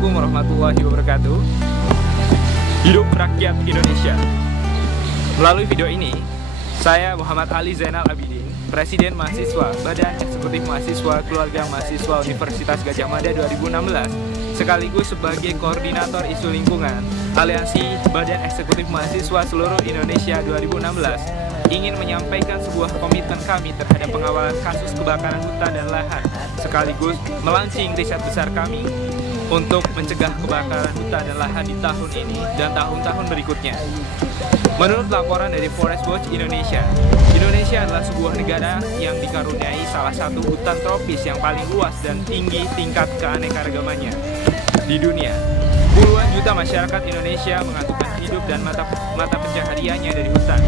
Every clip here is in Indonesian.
Assalamualaikum warahmatullahi wabarakatuh. Hidup rakyat Indonesia. Melalui video ini, saya Muhammad Ali Zainal Abidin, Presiden Mahasiswa Badan Eksekutif Mahasiswa Keluarga Mahasiswa Universitas Gadjah Mada 2016, sekaligus sebagai Koordinator Isu Lingkungan Aliansi Badan Eksekutif Mahasiswa Seluruh Indonesia 2016, ingin menyampaikan sebuah komitmen kami terhadap pengawalan kasus kebakaran hutan dan lahan, sekaligus melaunching riset besar kami untuk mencegah kebakaran hutan dan lahan di tahun ini dan tahun-tahun berikutnya. Menurut laporan dari Forest Watch Indonesia, Indonesia adalah sebuah negara yang dikaruniai salah satu hutan tropis yang paling luas dan tinggi tingkat keanekaragamannya di dunia. Puluhan juta masyarakat Indonesia menggantungkan hidup dan mata pencahariannya dari hutan,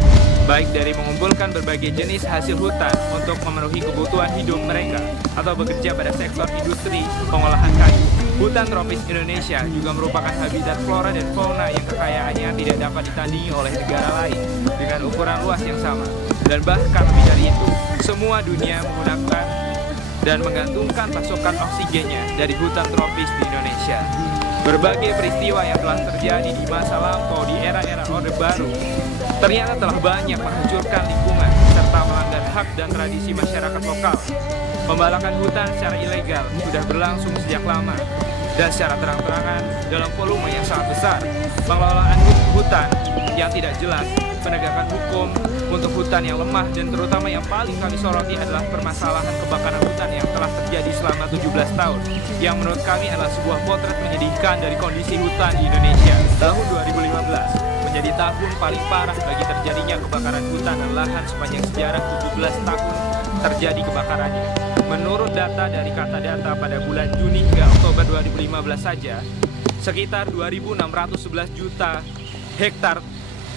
baik dari mengumpulkan berbagai jenis hasil hutan untuk memenuhi kebutuhan hidup mereka atau bekerja pada sektor industri pengolahan kayu. Hutan tropis Indonesia juga merupakan habitat flora dan fauna yang kekayaannya tidak dapat ditandingi oleh negara lain dengan ukuran luas yang sama. Dan bahkan lebih dari itu, semua dunia menggunakan dan menggantungkan pasokan oksigennya dari hutan tropis di Indonesia. Berbagai peristiwa yang telah terjadi di masa lampau di era-era Orde Baru ternyata telah banyak menghancurkan lingkungan serta melanggar hak dan tradisi masyarakat lokal. Pembalakan hutan secara ilegal sudah berlangsung sejak lama dan secara terang-terangan dalam volume yang sangat besar. Pengelolaan hutan yang tidak jelas, penegakan hukum untuk hutan yang lemah, dan terutama yang paling kami soroti adalah permasalahan kebakaran hutan yang telah terjadi selama 17 tahun, yang menurut kami adalah sebuah potret menyedihkan dari kondisi hutan di Indonesia. Tahun 2015 menjadi tahun paling parah bagi terjadinya kebakaran hutan dan lahan sepanjang sejarah 17 tahun terjadi kebakarannya. Menurut data dari Kata Data pada bulan Juni hingga Oktober 2015 saja, sekitar 2.611 juta hektar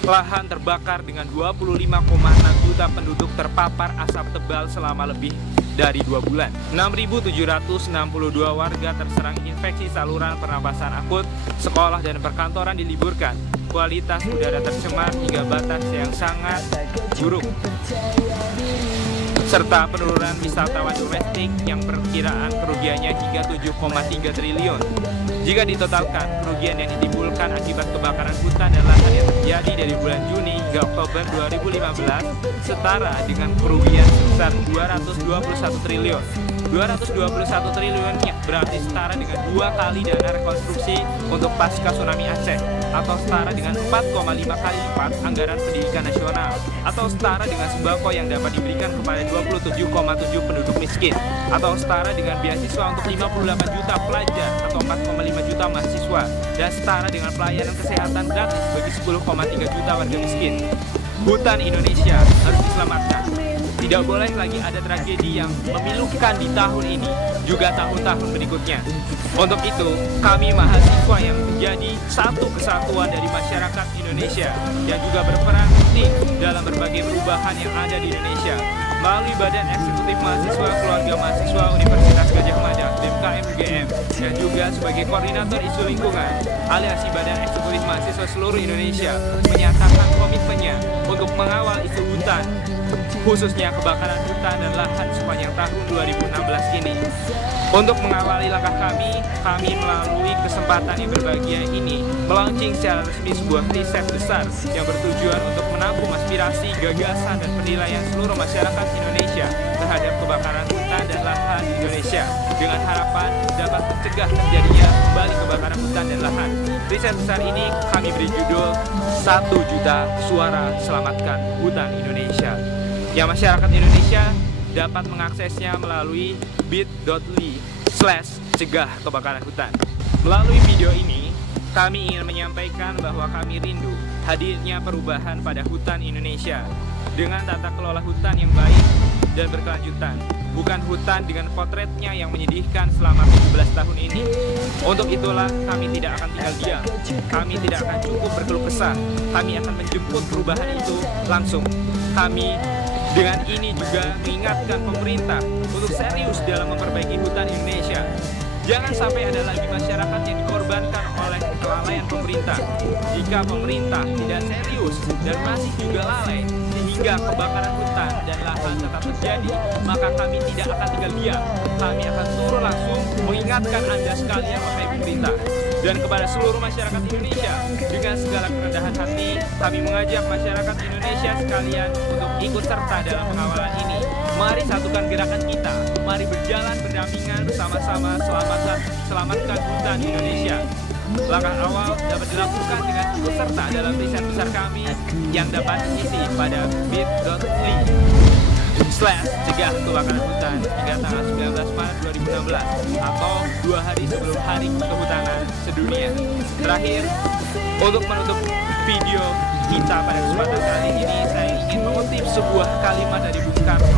lahan terbakar dengan 25,6 juta penduduk terpapar asap tebal selama lebih dari 2 bulan. 6.762 warga terserang infeksi saluran pernapasan akut, sekolah dan perkantoran diliburkan, kualitas udara tercemar hingga batas yang sangat buruk, serta penurunan wisatawan domestik yang perkiraan kerugiannya hingga 7,3 triliun. Jika ditotalkan, kerugian yang ditimbulkan akibat kebakaran hutan dan lahan yang terjadi dari bulan Juni hingga Oktober 2015 setara dengan kerugian sebesar 221 triliun. 221 triliun berarti setara dengan 2 kali dana rekonstruksi untuk pasca tsunami Aceh, atau setara dengan 4,5 kali lipat anggaran pendidikan nasional, atau setara dengan sembako yang dapat diberikan kepada 27,7 penduduk miskin, atau setara dengan beasiswa untuk 58 juta pelajar atau 4,5 juta mahasiswa, dan setara dengan pelayanan kesehatan gratis bagi 10,3 juta warga miskin. Hutan Indonesia harus diselamatkan. Tidak boleh lagi ada tragedi yang memilukan di tahun ini, juga tahun-tahun berikutnya. Untuk itu, kami mahasiswa yang menjadi satu kesatuan dari masyarakat Indonesia yang juga berperan penting dalam berbagai perubahan yang ada di Indonesia, melalui Badan Eksekutif Mahasiswa Keluarga Mahasiswa Universitas Gadjah Mada (BEMKM UGM), dan juga sebagai Koordinator Isu Lingkungan Aliansi Badan Eksekutif Mahasiswa Seluruh Indonesia, menyatakan komitmennya untuk mengawal isu hutan, khususnya kebakaran hutan dan lahan sepanjang tahun 2016 ini. Untuk mengawali langkah kami melalui kesempatan yang berbahagia ini melaunching secara resmi sebuah riset besar yang bertujuan untuk menampung aspirasi, gagasan, dan penilaian seluruh masyarakat Indonesia terhadap kebakaran hutan dan lahan di Indonesia, dengan harapan dapat mencegah terjadinya kembali kebakaran hutan dan lahan. Riset besar ini kami beri judul 1 juta suara selamatkan hutan Indonesia, yang masyarakat Indonesia dapat mengaksesnya melalui bit.ly/cegah kebakaran hutan. Melalui video ini, kami ingin menyampaikan bahwa kami rindu hadirnya perubahan pada hutan Indonesia dengan tata kelola hutan yang baik dan berkelanjutan, bukan hutan dengan potretnya yang menyedihkan selama 17 tahun ini. Untuk itulah kami tidak akan tinggal diam. Kami tidak akan cukup berkeluh kesah. Kami akan menjemput perubahan itu langsung. Kami dengan ini juga mengingatkan pemerintah untuk serius dalam memperbaiki hutan Indonesia. Jangan sampai ada lagi masyarakat yang dikorbankan oleh kelalaian pemerintah. Jika pemerintah tidak serius dan masih juga lalai, sehingga hingga kebakaran hutan dan lahan tetap terjadi, maka kami tidak akan tinggal diam. Kami akan turun langsung mengingatkan Anda sekalian, wahai pemerintah, dan kepada seluruh masyarakat Indonesia. Dengan segala kerendahan hati, kami mengajak masyarakat Indonesia sekalian untuk ikut serta dalam pengawalan ini. Mari satukan gerakan kita. Mari berjalan berdampingan bersama-sama selamatkan hutan Indonesia. Langkah awal dapat dilakukan dengan ikut serta dalam riset besar kami yang dapat diisi pada bit.ly/cegah kebakaran hutan hingga tanggal 19 Maret 2016 atau 2 hari sebelum Hari Kehutanan Sedunia. Terakhir, untuk menutup video kita pada kesempatan kali ini, saya ingin mengutip sebuah kalimat dari Bung Karno.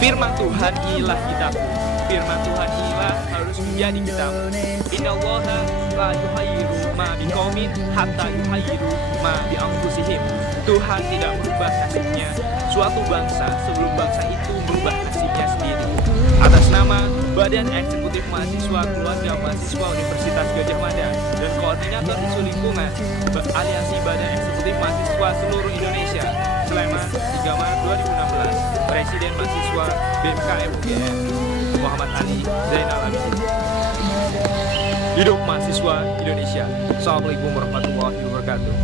Firman Tuhan inilah kitabku. Firman Tuhan inilah harus menjadi kitabmu. Innallaha la yughayyiru ma biqaumin hatta yughayyiru ma bi anfusihim. Tuhan tidak merubah nasibnya suatu bangsa sebelum bangsa itu merubah nasibnya sendiri. Atas nama Badan Eksekutif Mahasiswa Keluarga Mahasiswa Universitas Gadjah Mada dan Koordinator Isu Lingkungan Aliansi Badan Eksekutif Mahasiswa Seluruh Indonesia, Sleman, 3 Maret 2016, Presiden Mahasiswa BMKM UGM, Muhammad Ali Zainal Abidin. Hidup mahasiswa Indonesia. Assalamualaikum warahmatullahi wabarakatuh.